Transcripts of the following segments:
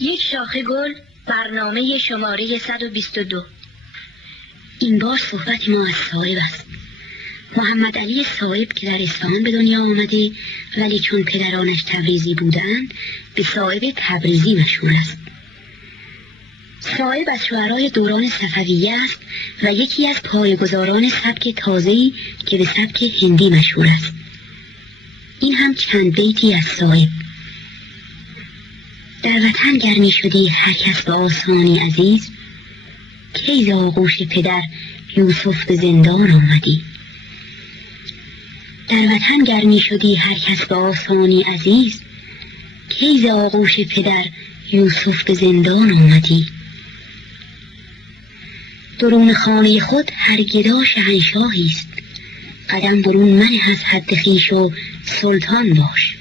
یک شاخه گل، برنامه شماره 122. این بار صحبت ما از صاحب است. محمد علی صاحب که در اصفهان به دنیا آمده ولی چون پدرانش تبریزی بودند به صاحب تبریزی مشهور است. صاحب از شعرای دوران صفویه است و یکی از پایه‌گذاران سبک تازه‌ای که به سبک هندی مشهور است. این هم چند بیتی از صاحب. در وطن گرمی شدی هر کس به آسانی عزیز، کی ز آغوش پدر یوسف به زندان آمدی. در وطن گرمی شدی هر کس به آسانی عزیز، کی ز آغوش پدر یوسف به زندان آمدی. درون خانه خود هر گدا شهنشاهی است، قدم برون منه از حد خویش و سلطان باش.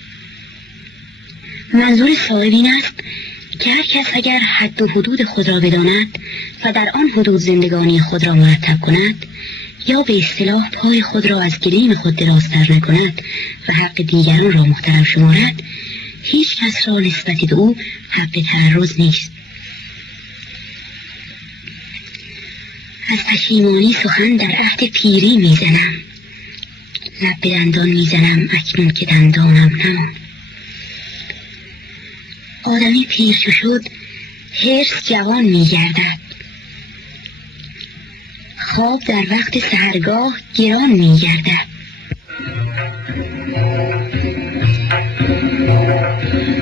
منظور صاحب این است که هر کس اگر حد و حدود خود را بداند و در آن حدود زندگانی خود را مرتب کند، یا به اصطلاح پای خود را از گلیم خود درازتر نکند و حق دیگران را محترم شمارد، هیچ کس را نسبت به او حق تعرض نیست. از پشیمانی سخن در عهد پیری میزنم، لب به دندان میزنم اکنون که دندانم نماند. آدمی پیر چو شد حرص جوان میگردد، خواب در وقت سحرگاه گران میگردد.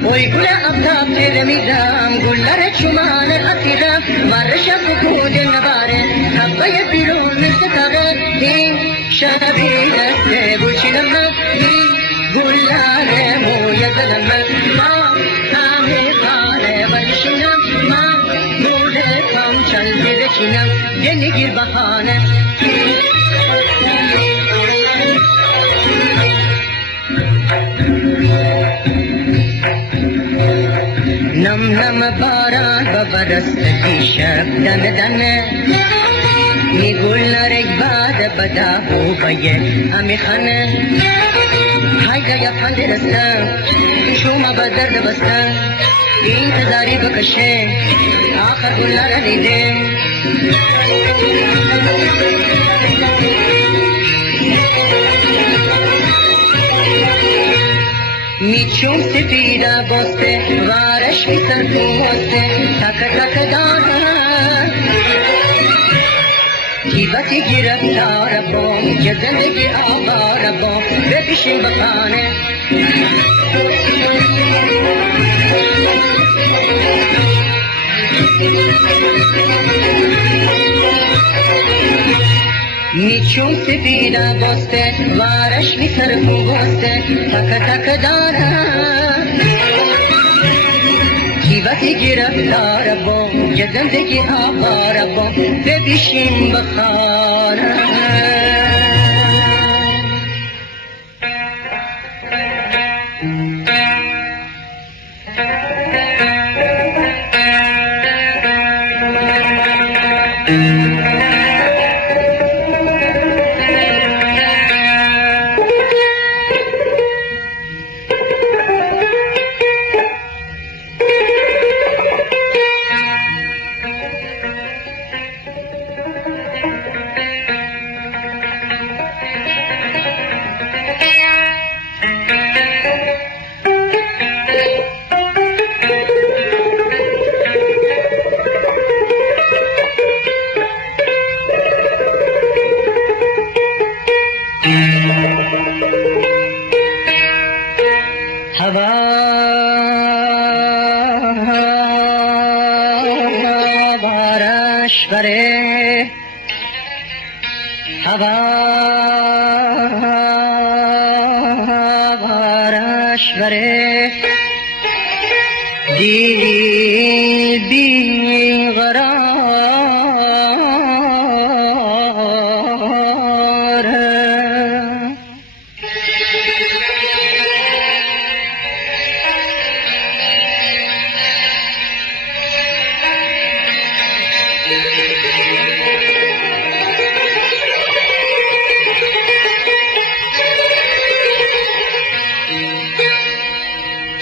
وی گل آفتاب تیره میدم، گلر چومان اسیرم، مرش سکوت نباره حبه بیرون میستاره. این شبی دست بوچینم این گلر موی زدم ما همه خانه برشینم، من موله کم چل بچینم گنگیر بخانه. نم نم باران ببرست دیشب دن دن، می گل رگ باد بدا و بیه همی خانه. های گیا خانده رستم شوما بدرد بستم، انتظاری بکشه آخر گل را دیده. میچون سفیده باسته وارش میسر بواسته تک تک دارد کیبتی گرفتار بام که زندگی آوار بام بپیشیم بخانه. میچون سفیده باسته وارش میسر بواسته تک تک دارد کیبتی گرفتار بام که زندگی آوار بام بپیشیم بخانه.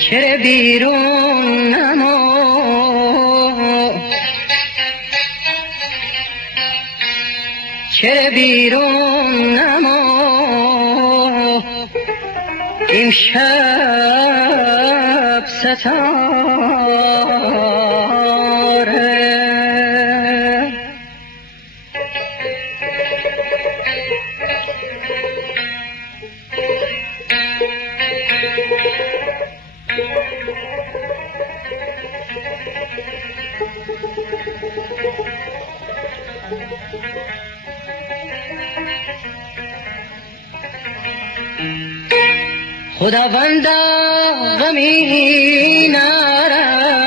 چرا بیرون نمو چه بیرون نما امشب ستاره خداوندا غمی نارم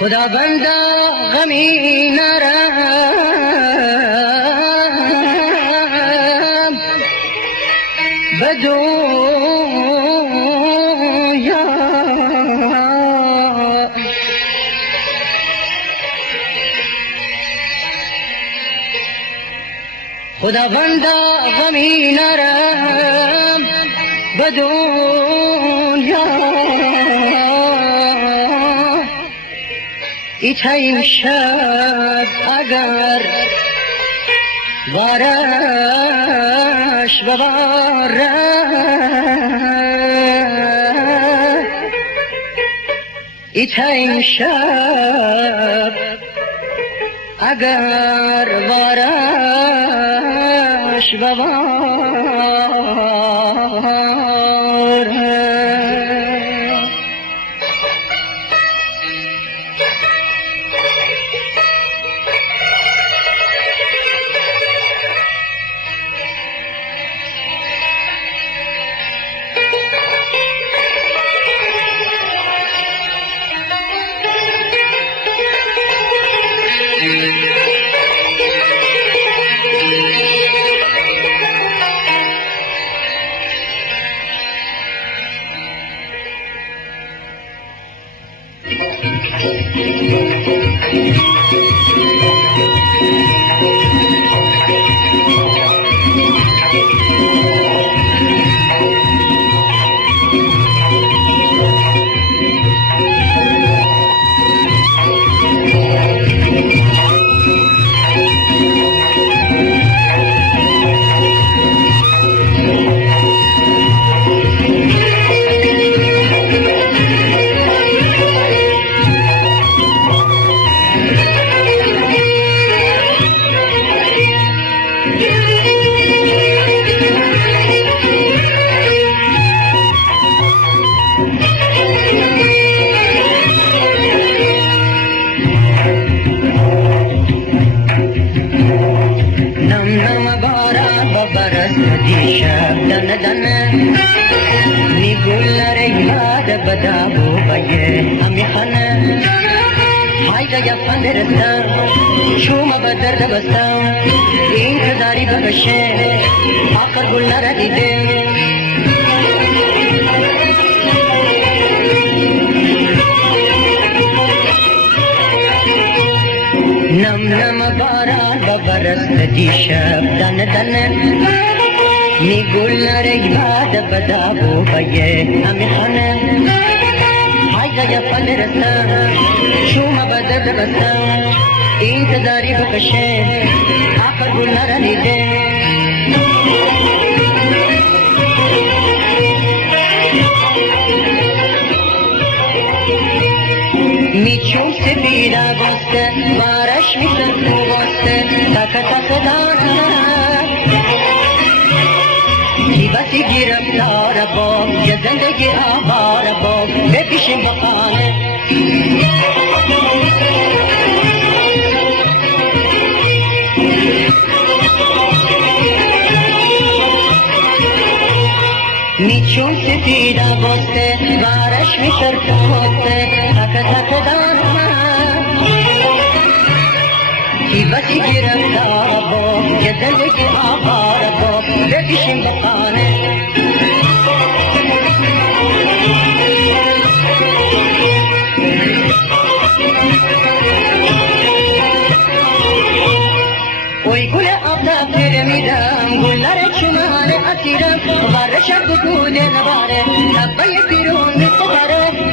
خداوندا غمی نارم بدویا خداوندا غمی نرم به دنیا ایت این شب اگر بارش ببارد ایت این شب اگر بارش ببارد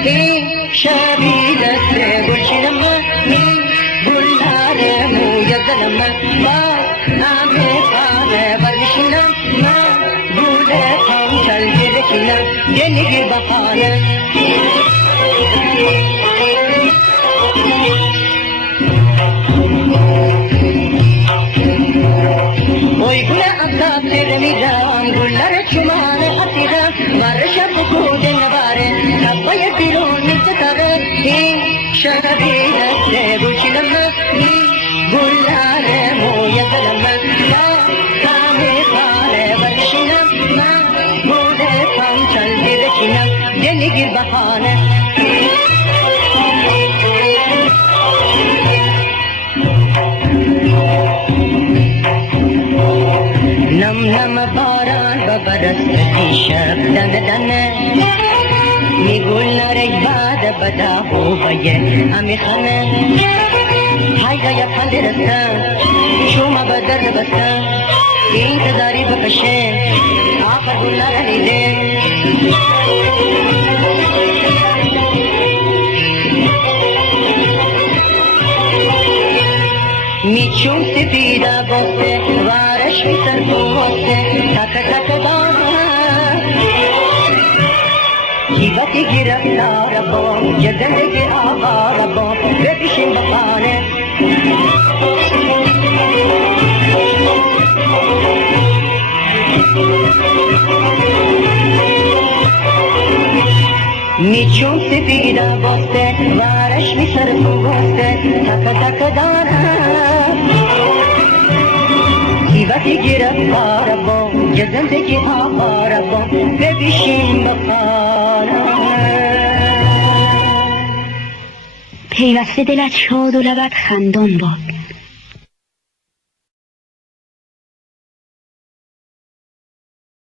این شبی دست گلچین من گلدار موی دل من باز همه خانه برنشینم من گوله کام چلگی بچینم دلگی بخانه اوی گل افتاب تیر میرم گلر چمان اسیرم ورشب خود نباره نبای بیرون میستاره این شبی دست گلچینم این گلر موی دلم من همه خانه برنشینم من گوله کام چلگی بچینم دلگیر بخانه نم نم باران ببرست دیشب دنه دنه میگل نرک بعد بدا خوبه امی خانه های گایا پنده رستن شما بدر بستن انتظاری بکشه آخر گل نرنیده میچون سپیده باسته وارش میسر باسته تک تک دانه جیبتی گرفتار بام جزندگی آوار بام بپیشیم بخانه میچون سپیده باسته وارش میسر باسته تک تک دانه وقتی گرفتار بام زندگی آوار بام ببیشیم بخانه پیوسته دلت شاد و لبت خندان باد